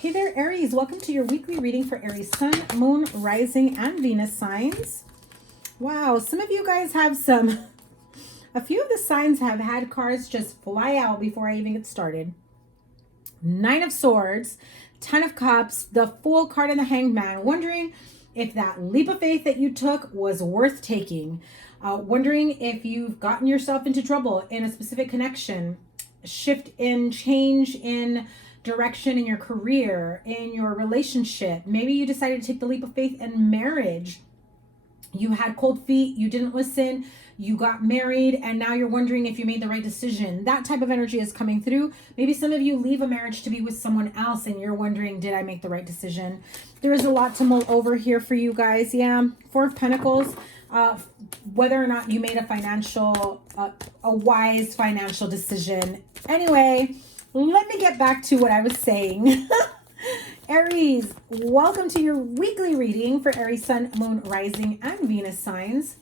Hey there, Aries. Welcome to your weekly reading for Aries Sun, Moon, Rising, and Venus signs. Wow, some of you guys have a few of the signs have had cards just fly out before I even get started. Nine of Swords, Ten of Cups, the Fool card, and the Hanged Man. Wondering if that leap of faith that you took was worth taking. Wondering if you've gotten yourself into trouble in a specific connection, shift in, change in direction in your career, in your relationship. Maybe you decided to take the leap of faith in marriage. You had cold feet, you didn't listen, you got married, and now you're wondering if you made the right decision. That type of energy is coming through. Maybe some of you leave a marriage to be with someone else and you're wondering, did I make the right decision? There is a lot to mull over here for you guys. Yeah, Four of Pentacles. Whether or not you made a wise financial decision. Anyway, let me get back to what I was saying. Aries, welcome to your weekly reading for Aries Sun, Moon, Rising, and Venus signs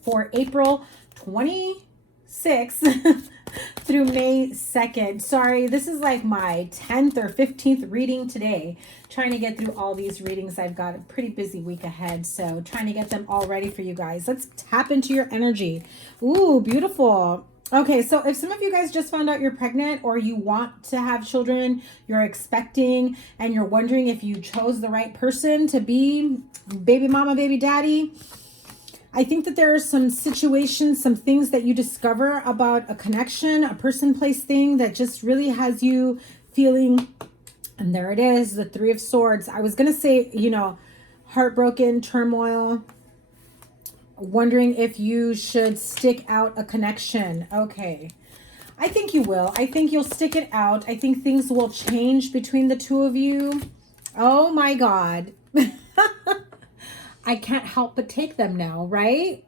for April 26th through May 2nd. Sorry, this is like my 10th or 15th reading today. Trying to get through all these readings. I've got a pretty busy week ahead, so trying to get them all ready for you guys. Let's tap into your energy. Ooh, beautiful. Okay, so if some of you guys just found out you're pregnant or you want to have children, you're expecting, and you're wondering if you chose the right person to be baby mama, baby daddy, I think that there are some situations, some things that you discover about a connection, a person, place, thing that just really has you feeling, and there it is, the Three of Swords. I was going to say, heartbroken, turmoil, wondering if you should stick out a connection. Okay. I think you will. I think you'll stick it out. I think things will change between the two of you. Oh my God. I can't help but take them now, right?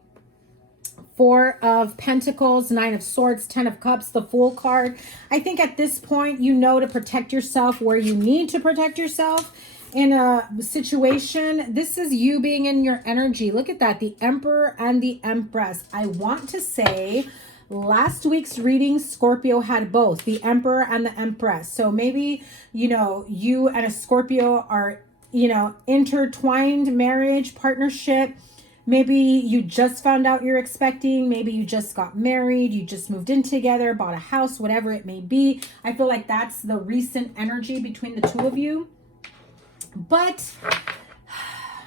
Four of Pentacles, Nine of Swords, Ten of Cups, the Fool card. I think at this point, you know to protect yourself where you need to protect yourself. In a situation, this is you being in your energy. Look at that, the Emperor and the Empress. I want to say last week's reading, Scorpio had both, the Emperor and the Empress. So maybe, you and a Scorpio are, intertwined marriage, partnership. Maybe you just found out you're expecting. Maybe you just got married. You just moved in together, bought a house, whatever it may be. I feel like that's the recent energy between the two of you. But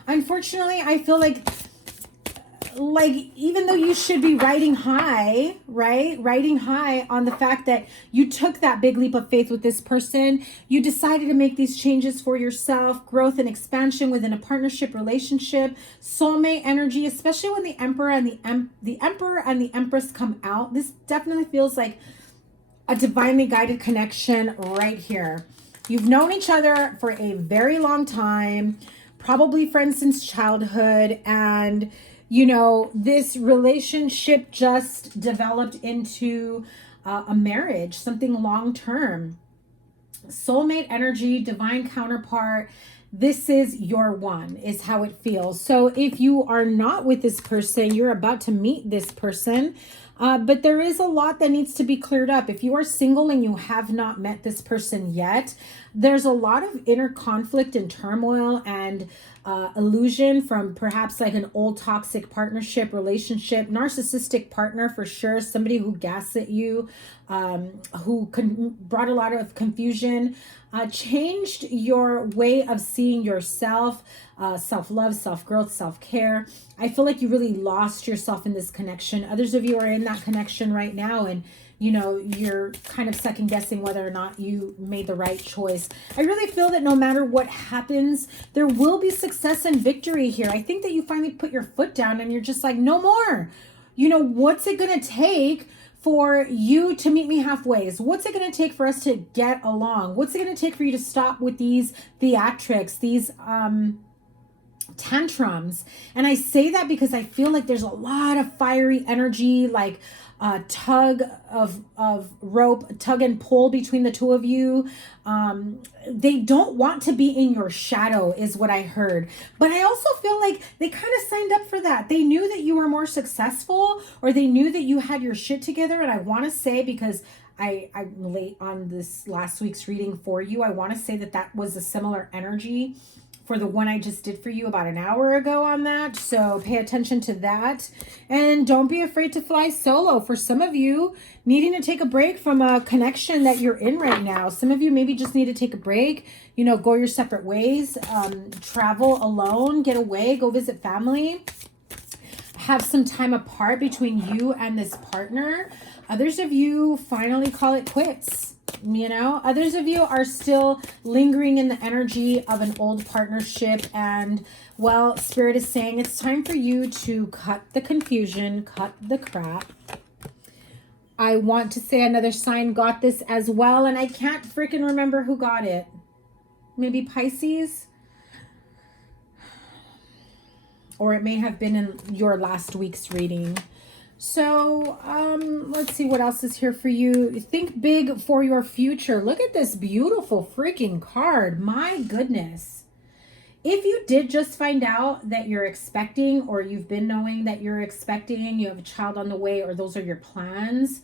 unfortunately, I feel like even though you should be riding high, right? Riding high on the fact that you took that big leap of faith with this person, you decided to make these changes for yourself, growth and expansion within a partnership relationship, soulmate energy, especially when the Emperor and the Emperor and the Empress come out. This definitely feels like a divinely guided connection right here. You've known each other for a very long time, probably friends since childhood, and this relationship just developed into a marriage, something long-term. Soulmate energy, divine counterpart. This is your one, is how it feels. So if you are not with this person, you're about to meet this person. But there is a lot that needs to be cleared up. If you are single and you have not met this person yet, there's a lot of inner conflict and turmoil and illusion from perhaps like an old toxic partnership, relationship, narcissistic partner for sure, somebody who gaslit you, who brought a lot of confusion, changed your way of seeing yourself, self-love, self-growth, self-care. I feel like you really lost yourself in this connection. Others of you are in that connection right now, and you're kind of second guessing whether or not you made the right choice. I really feel that no matter what happens, there will be success and victory here. I think that you finally put your foot down and you're just like, no more. What's it going to take for you to meet me halfway? What's it going to take for us to get along? What's it going to take for you to stop with these theatrics, these tantrums? And I say that because I feel like there's a lot of fiery energy, like tug of rope, tug and pull between the two of you. They don't want to be in your shadow is what I heard. But I also feel like they kind of signed up for that. They knew that you were more successful, or they knew that you had your shit together. And I want to say, because I'm late on this last week's reading for you. I want to say that that was a similar energy for the one I just did for you about an hour ago on that. So pay attention to that. And don't be afraid to fly solo. For some of you, needing to take a break from a connection that you're in right now. Some of you maybe just need to take a break, you know, go your separate ways, travel alone, get away, go visit family, have some time apart between you and this partner. Others of you finally call it quits. You know, others of you are still lingering in the energy of an old partnership, and well, Spirit is saying it's time for you to cut the confusion, cut the crap. I want to say another sign got this as well, and I can't freaking remember who got it. Maybe Pisces? Or it may have been in your last week's reading. So, let's see what else is here for you. Think big for your future. Look at this beautiful freaking card. My goodness. If you did just find out that you're expecting, or you've been knowing that you're expecting, you have a child on the way, or those are your plans,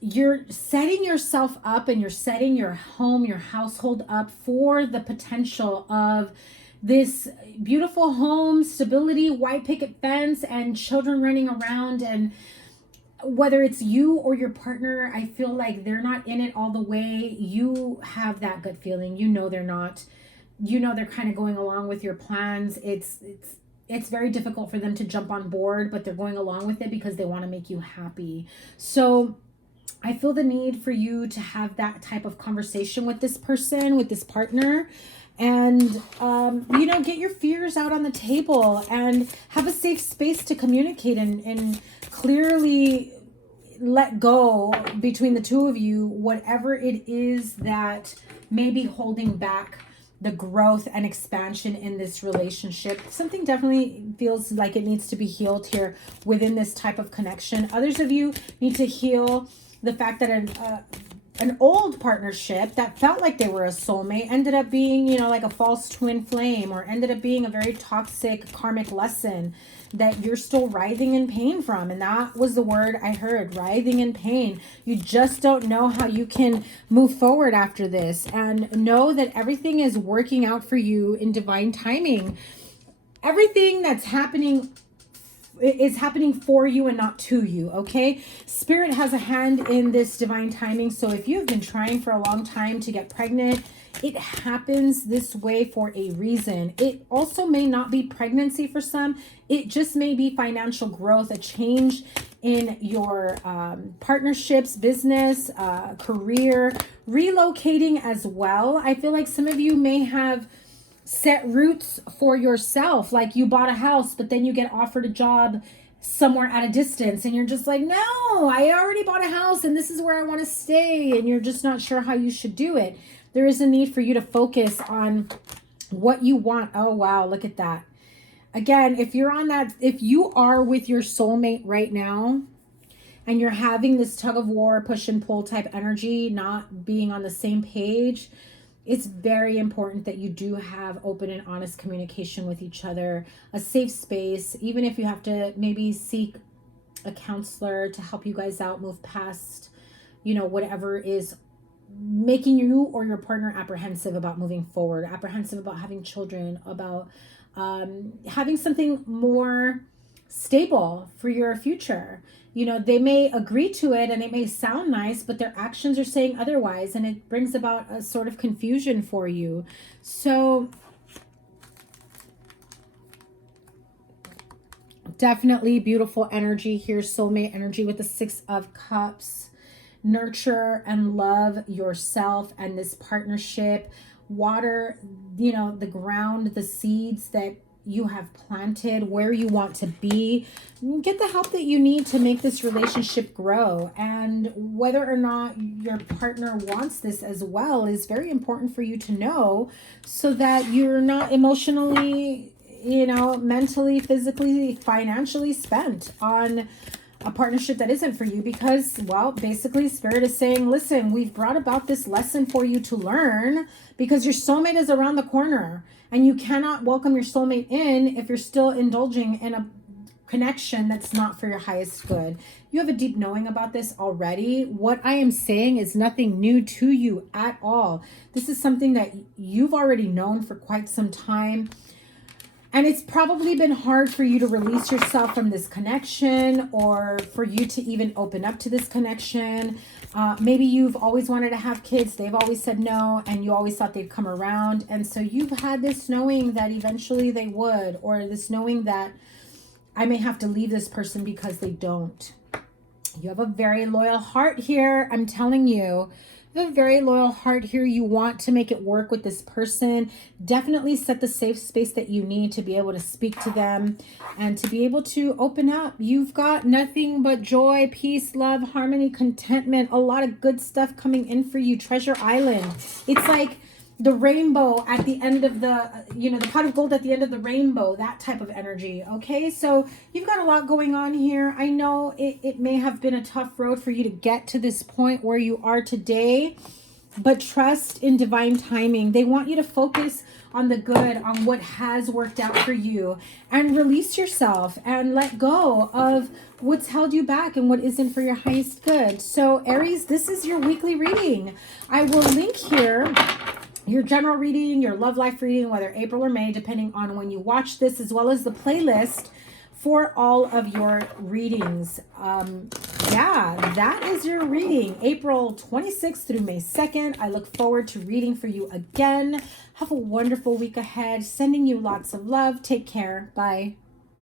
you're setting yourself up and you're setting your home, your household up for the potential of this beautiful home, stability, white picket fence, and children running around. And whether it's you or your partner, I feel like they're not in it all the way. You have that gut feeling. You know they're not. You know they're kind of going along with your plans. It's very difficult for them to jump on board, but they're going along with it because they want to make you happy. So I feel the need for you to have that type of conversation with this person, with this partner. And, you know, get your fears out on the table and have a safe space to communicate and clearly let go between the two of you, whatever it is that may be holding back the growth and expansion in this relationship. Something definitely feels like it needs to be healed here within this type of connection. Others of you need to heal the fact that an old partnership that felt like they were a soulmate ended up being, you know, like a false twin flame, or ended up being a very toxic karmic lesson that you're still writhing in pain from. And that was the word I heard, writhing in pain. You just don't know how you can move forward after this, and know that everything is working out for you in divine timing. Everything that's happening is happening for you and not to you, okay? Spirit has a hand in this divine timing. So if you've been trying for a long time to get pregnant, it happens this way for a reason. It also may not be pregnancy for some. It just may be financial growth, a change in your partnerships, business, career, relocating as well. I feel like some of you may have set roots for yourself, like you bought a house, but then you get offered a job somewhere at a distance, and you're just like, no, I already bought a house and this is where I want to stay, and you're just not sure how you should do it. There is a need for you to focus on what you want. Oh wow, look at that. Again, if you're on that, if you are with your soulmate right now and you're having this tug of war, push and pull type energy, not being on the same page, it's very important that you do have open and honest communication with each other, a safe space, even if you have to maybe seek a counselor to help you guys out, move past, you know, whatever is making you or your partner apprehensive about moving forward, apprehensive about having children, about having something more stable for your future. You know, they may agree to it and it may sound nice, but their actions are saying otherwise, and it brings about a sort of confusion for you. So definitely beautiful energy here, soulmate energy with the 6 of Cups. Nurture and love yourself and this partnership. Water, you know, the ground, the seeds that you have planted, where you want to be. Get the help that you need to make this relationship grow. And whether or not your partner wants this as well is very important for you to know, so that you're not emotionally, you know, mentally, physically, financially spent on a partnership that isn't for you. Because, well, basically Spirit is saying, listen, we've brought about this lesson for you to learn, because your soulmate is around the corner, and you cannot welcome your soulmate in if you're still indulging in a connection that's not for your highest good. You have a deep knowing about this already. What I am saying is nothing new to you at all. This is something that you've already known for quite some time. And it's probably been hard for you to release yourself from this connection, or for you to even open up to this connection. Maybe you've always wanted to have kids. They've always said no, and you always thought they'd come around. And so you've had this knowing that eventually they would, or this knowing that I may have to leave this person because they don't. You have a very loyal heart here. I'm telling you. You have a very loyal heart here. You want to make it work with this person. Definitely set the safe space that you need to be able to speak to them and to be able to open up. You've got nothing but joy, peace, love, harmony, contentment, a lot of good stuff coming in for you. Treasure Island. It's like the rainbow at the end of the, you know, the pot of gold at the end of the rainbow, that type of energy. Okay, so you've got a lot going on here. I know it may have been a tough road for you to get to this point where you are today, but trust in divine timing. They want you to focus on the good, on what has worked out for you, and release yourself and let go of what's held you back and what isn't for your highest good. So Aries, this is your weekly reading. I will link here your general reading, your love life reading, whether April or May, depending on when you watch this, as well as the playlist for all of your readings. Yeah, that is your reading, April 26th through May 2nd. I look forward to reading for you again. Have a wonderful week ahead. Sending you lots of love. Take care. Bye.